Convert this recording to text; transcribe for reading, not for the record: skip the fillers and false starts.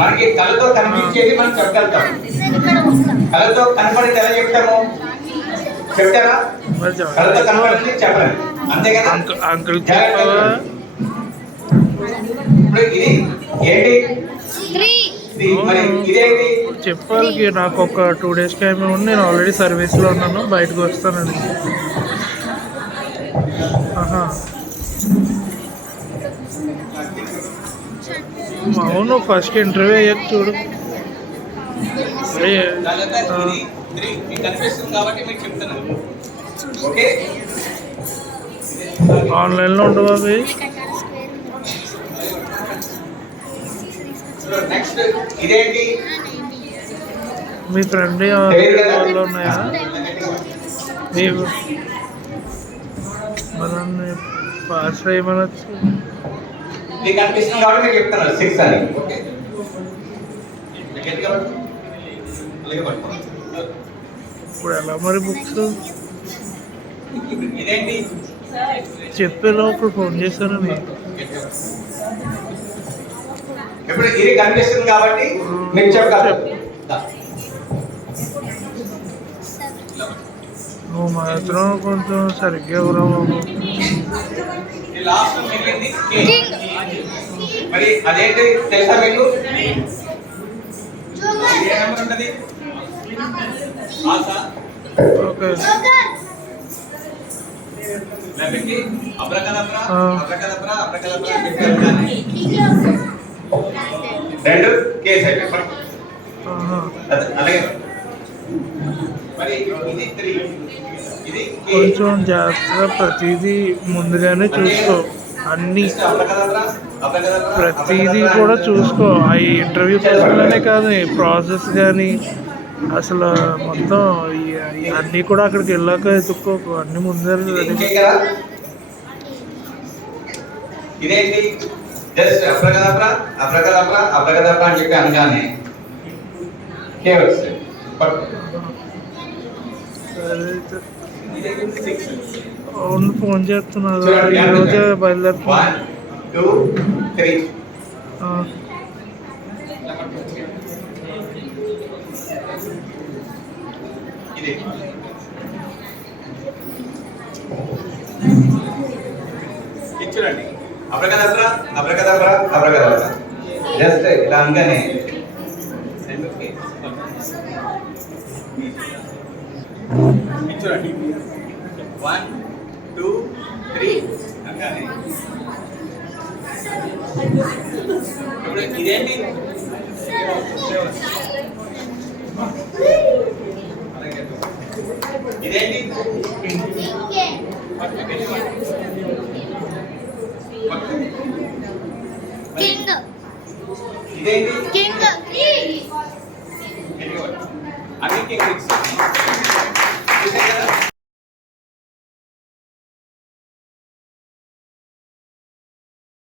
మనకి కళ్ళతో కనిపించేది మనం చెప్పగలుగుతాం. కళ్ళతో కనపడేది ఎలా చెప్తాము? చెప్తారా? కళ్ళతో కనపడేది చెప్పండి, అంతే కదా? అంకుల్ ఇప్పుడు ఇది ఏంటి? చెప్పాలి. నాకు ఒక 2 days టైం ఉంది. నేను ఆల్రెడీ సర్వీస్లో ఉన్నాను, బయటకు వస్తానండి. అవును, ఫస్ట్ ఇంటర్వ్యూ అయ్యాక చూడు. ఆన్లైన్లో ఉండవు అవి. మీ ఫ్రెండ్ వాళ్ళు ఉన్నాయా? మనల్ని పాస్ చేయమనొచ్చు. ఇప్పుడు ఎలా మరి బుక్స్ చెప్పేలో ఇప్పుడు ఫోన్ చేశాను మీకు. ఇప్పుడు ఇది కనిపిస్తుంది కాబట్టి మీకు చెప్తాను. నువ్వు మాత్రం కొంచెం సరిగ్గా ఎవరవు. మరి అదేంటి తెలుసా మీకు? ఓకే. రెండు కేసు అయిపోయి అలాగే. కొంచెం జాగ్రత్తగా ప్రతిదీ ముందుగానే చూసుకో. అన్నీ ప్రతిదీ కూడా చూసుకో. ఆ ఇంటర్వ్యూ ప్రాసెస్లోనే కాదు, ప్రాసెస్ కానీ అసలు మొత్తం అన్నీ కూడా అక్కడికి వెళ్ళాక ఎత్తుక్కోకు. అన్నీ ముందే ఇదేంటి? జస్ట్ అబ్రకదబ్రా అబ్రకదబ్రా అబ్రకదబ్రా అని చెప్పి అనగానే అవును, ఫోన్ చేస్తున్నారు. ఈరోజే బయలుదేరుతున్నా. 1 2 3 ఇచ్చురండి. అబ్రకదబ్రా అబ్రకదబ్రా అబ్రకదబ్రా జస్ట్ ఇలా అనగానే ఇచ్చురండి. 1 2 3 అనగానే ఇప్పుడు ఇదేంటి? ఇదేంటి? ఇదేంటి? అన్ని కింగ్